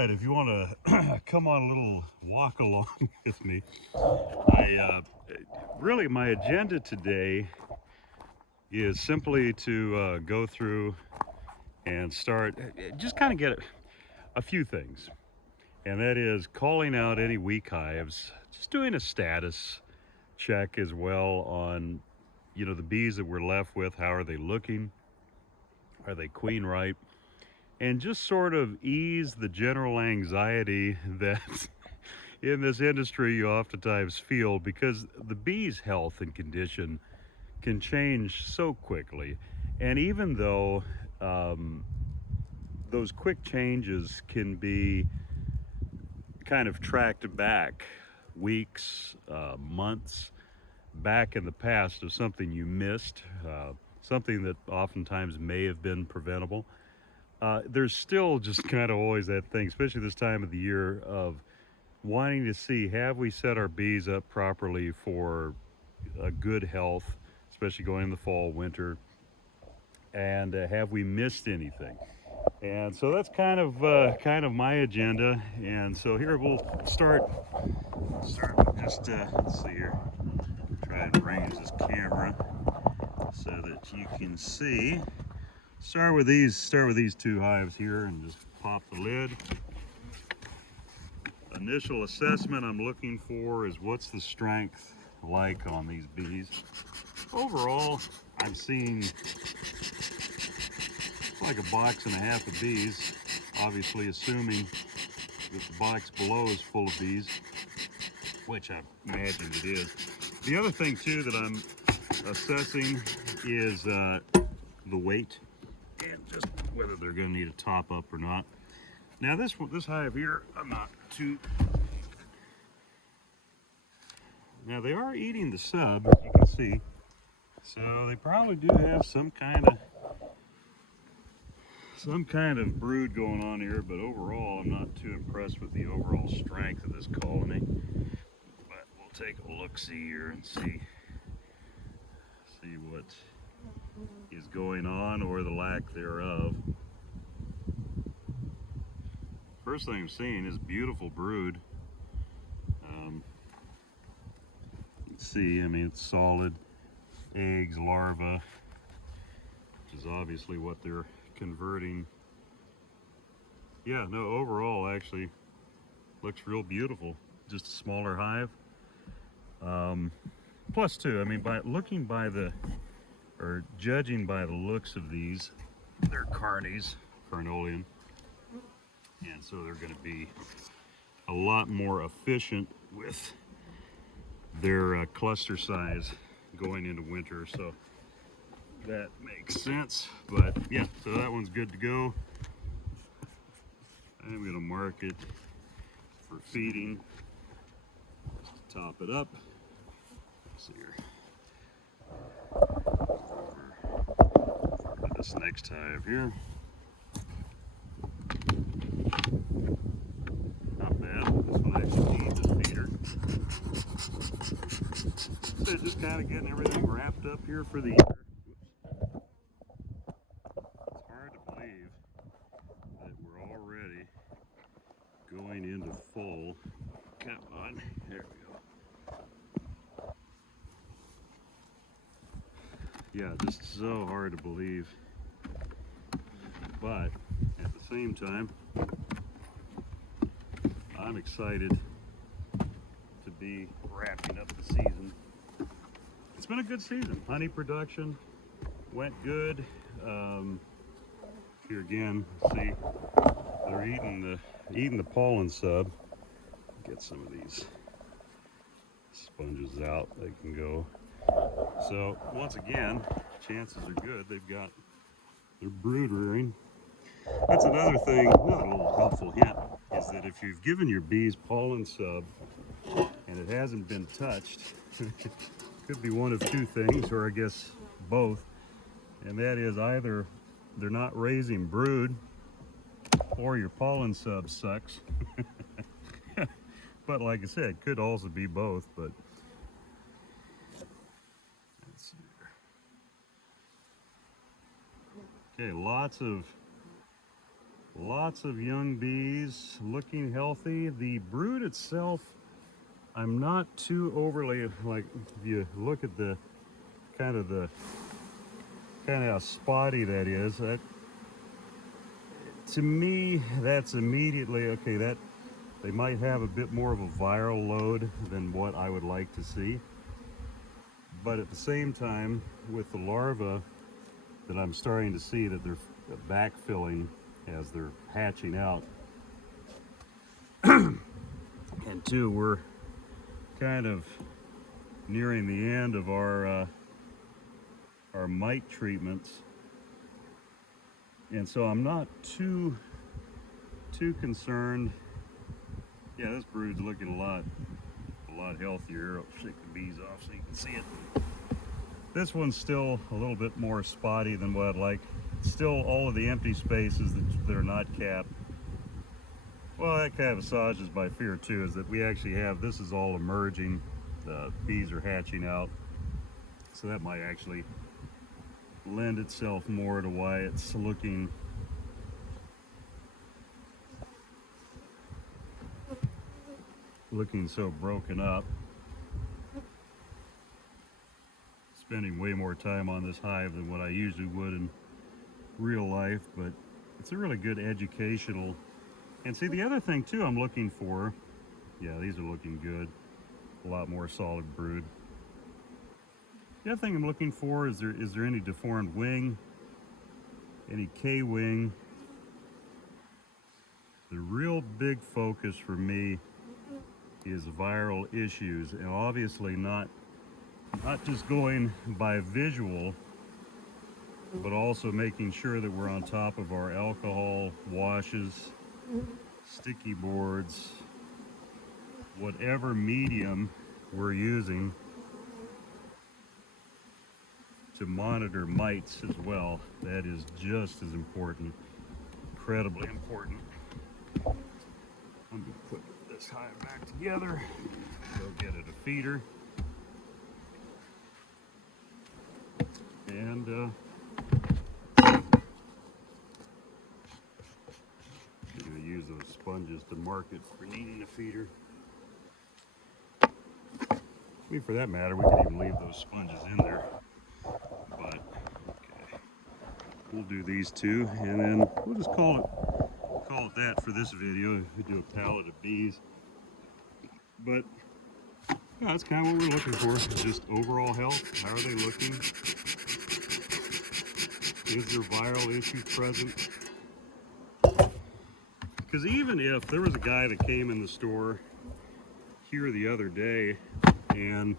right, if you want to come on a little walk along with me, really my agenda today is simply to go through and start just kind of get a few things, and that is calling out any weak hives, just doing a status check as well on the bees that we're left with. How are they looking? Are they queen ripe? And just sort of ease the general anxiety that in this industry you oftentimes feel, because the bee's health and condition can change so quickly. And even though those quick changes can be kind of tracked back weeks, months back in the past of something you missed, something that oftentimes may have been preventable, there's still just kind of always that thing, especially this time of the year, of wanting to see, have we set our bees up properly for a good health, especially going in the fall, winter, and have we missed anything? And so that's kind of my agenda. And so here we'll start with just let's see here, try and arrange this camera so that you can see. Start with these two hives here and just pop the lid. Initial assessment I'm looking for is, what's the strength like on these bees. Overall, I'm seeing like a box and a half of bees, obviously assuming that the box below is full of bees, which I imagine it is. The other thing too that I'm assessing is the weight, and just whether they're going to need a top up or not. Now this hive here, I'm not too. Now they are eating the sub, as you can see, so they probably do have some kind of brood going on here. But overall, I'm not too impressed with the overall strength of this colony. But we'll take a look-see here and see what is going on, or the lack thereof. First thing I'm seeing is beautiful brood. Let's see, I mean, it's solid eggs, larvae, which is obviously what they're converting. Yeah, no, overall actually looks real beautiful. Just a smaller hive. Plus too, I mean, judging by the looks of these, they're carnolian, and so they're going to be a lot more efficient with their cluster size going into winter, so that makes sense. But yeah, so that one's good to go. I'm going to mark it for feeding just to top it up. Let's see here. For this next hive here. Not bad. This one actually needs a feeder. So just kind of getting everything wrapped up here for the year. It's hard to believe that we're already going into fall. Come on, there we go. Yeah, just so hard to believe. But at the same time, I'm excited to be wrapping up the season. It's been a good season. Honey production went good. Here again, see, they're eating the pollen sub. Get some of these sponges out. They can go. So once again, chances are good. They're brood rearing. That's another thing, another little helpful hint, is that if you've given your bees pollen sub and it hasn't been touched, could be one of two things, or I guess both, and that is either they're not raising brood or your pollen sub sucks. But like I said, could also be both. But let's see here. Okay, lots of Lots of young bees looking healthy. The brood itself, I'm not too overly, like, if you look at the kind of how spotty that is, that to me that's immediately okay, that they might have a bit more of a viral load than what I would like to see. But at the same time, with the larvae that I'm starting to see that they're backfilling as they're hatching out, and two, we're kind of nearing the end of our mite treatments, and so I'm not too concerned. Yeah, this brood's looking a lot healthier. I'll shake the bees off so you can see it. This one's still a little bit more spotty than what I'd like. Still, all of the empty spaces that are not capped. Well, that kind of assuages my fear too, is that we actually have, this is all emerging. The bees are hatching out. So that might actually lend itself more to why it's looking so broken up. Spending way more time on this hive than what I usually would in real life, but it's a really good educational. And see, the other thing too I'm looking for, yeah, these are looking good, a lot more solid brood. The other thing I'm looking for is there any deformed wing, any K-wing. The real big focus for me is viral issues, and obviously not just going by visual, but also making sure that we're on top of our alcohol washes, sticky boards, whatever medium we're using to monitor mites as well. That is just as important, incredibly important. I'm going to put this hive back together, go get it a feeder, and I'm going to use those sponges to mark it for needing a feeder. I mean, for that matter, we could even leave those sponges in there, but okay, we'll do these two, and then we'll just call it that for this video. We do a pallet of bees, but yeah, that's kind of what we're looking for, just overall health. How are they looking? Is there viral issues present? Because even if there was a guy that came in the store here the other day, and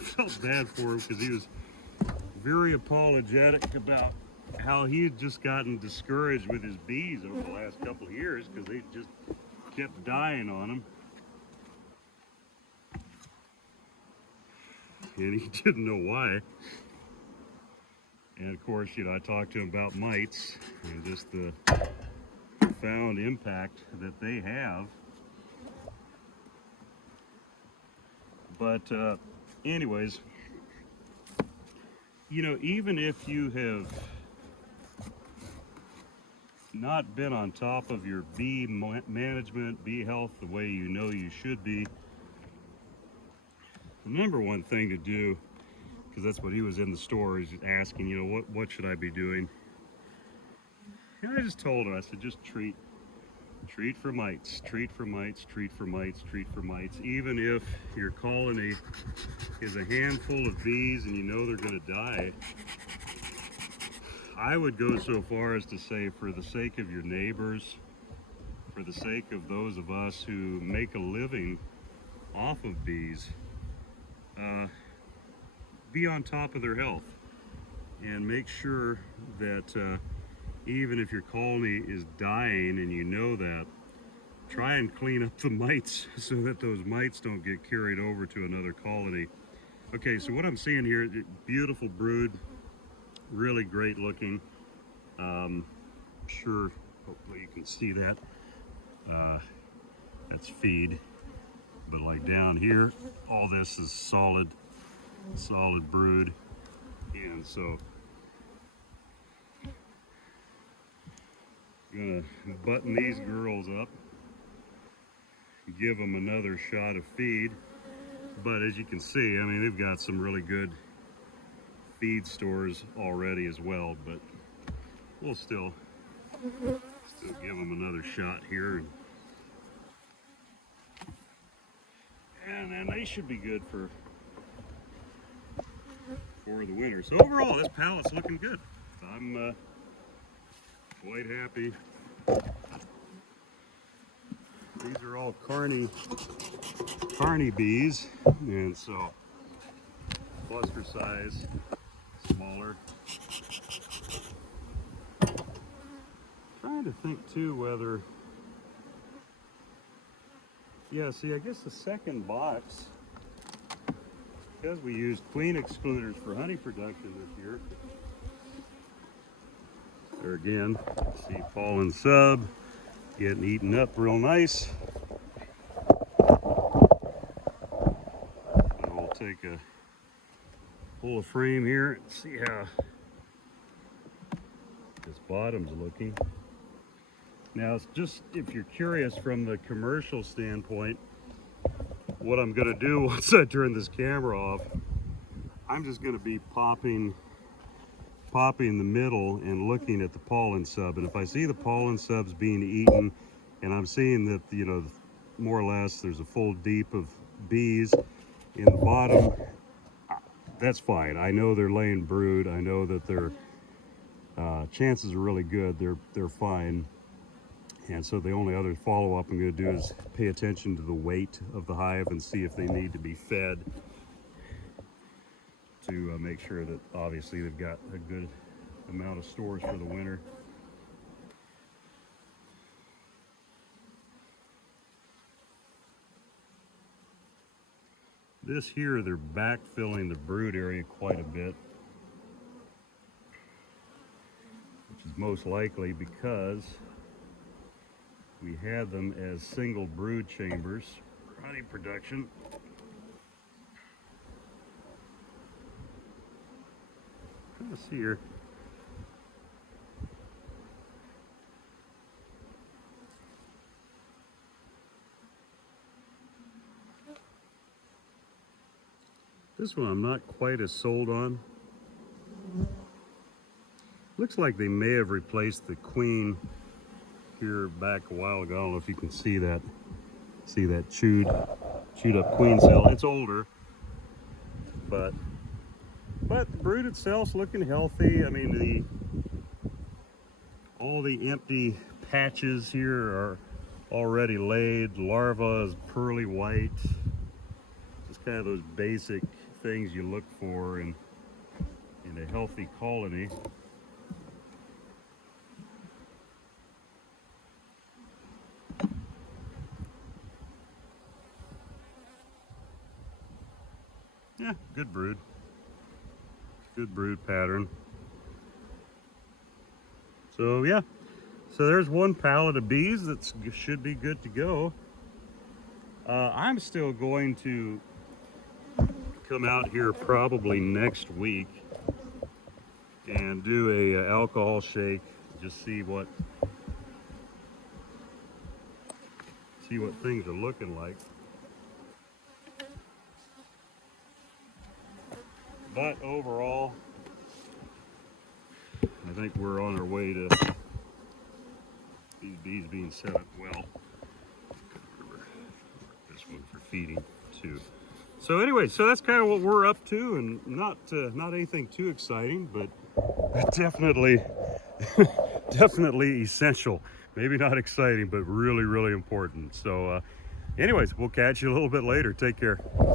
felt bad for him because he was very apologetic about how he had just gotten discouraged with his bees over the last couple of years because they just kept dying on him. And he didn't know why. And of course, you know, I talked to him about mites and just the profound impact that they have. But anyways, you know, even if you have not been on top of your bee management, bee health the way you know you should be, the number one thing to do, because that's what he was in the store, is asking, you know, what should I be doing? And I just told him, I said, just treat for mites, treat for mites, treat for mites, treat for mites. Even if your colony is a handful of bees and you know they're going to die, I would go so far as to say, for the sake of your neighbors, for the sake of those of us who make a living off of bees, be on top of their health and make sure that even if your colony is dying and you know that, try and clean up the mites so that those mites don't get carried over to another colony. Okay, so what I'm seeing here, beautiful brood, really great looking. Sure, hopefully you can see that. That's feed. But like down here, all this is solid brood. And so Gonna button these girls up, give them another shot of feed. But as you can see, I mean, they've got some really good feed stores already as well, but we'll still give them another shot here. And then they should be good for the winter. So overall, this pallet's looking good. I'm quite happy. These are all carny bees, and so cluster size smaller. Trying to think too whether, yeah, see, I guess the second box, because we used queen excluders for honey production this year. There again, see pollen sub getting eaten up real nice. And we'll take a pull a frame here and see how this bottom's looking. Now, it's just, if you're curious from the commercial standpoint, what I'm going to do once I turn this camera off, I'm just going to be popping the middle and looking at the pollen sub. And if I see the pollen subs being eaten, and I'm seeing that, you know, more or less there's a full deep of bees in the bottom, that's fine. I know they're laying brood. I know that their chances are really good. They're fine. And so the only other follow-up I'm going to do is pay attention to the weight of the hive and see if they need to be fed to make sure that obviously they've got a good amount of stores for the winter. This here, they're backfilling the brood area quite a bit, which is most likely because we had them as single brood chambers for honey production. Let's see here. This one I'm not quite as sold on. Looks like they may have replaced the queen here back a while ago. I don't know if you can see that. See that chewed up queen cell. It's older, but the brood itself's looking healthy. I mean, all the empty patches here are already laid. Larva is pearly white. Just kind of those basic things you look for in a healthy colony. Yeah, good brood. Good brood pattern. So yeah, so there's one pallet of bees that should be good to go. I'm still going to come out here probably next week and do a alcohol shake, just see what things are looking like. But overall, I think we're on our way to these bees being set up well. Remember this one for feeding too. So anyway, so that's kind of what we're up to, and not anything too exciting, but definitely definitely essential. Maybe not exciting, but really, really important. So anyways, we'll catch you a little bit later. Take care.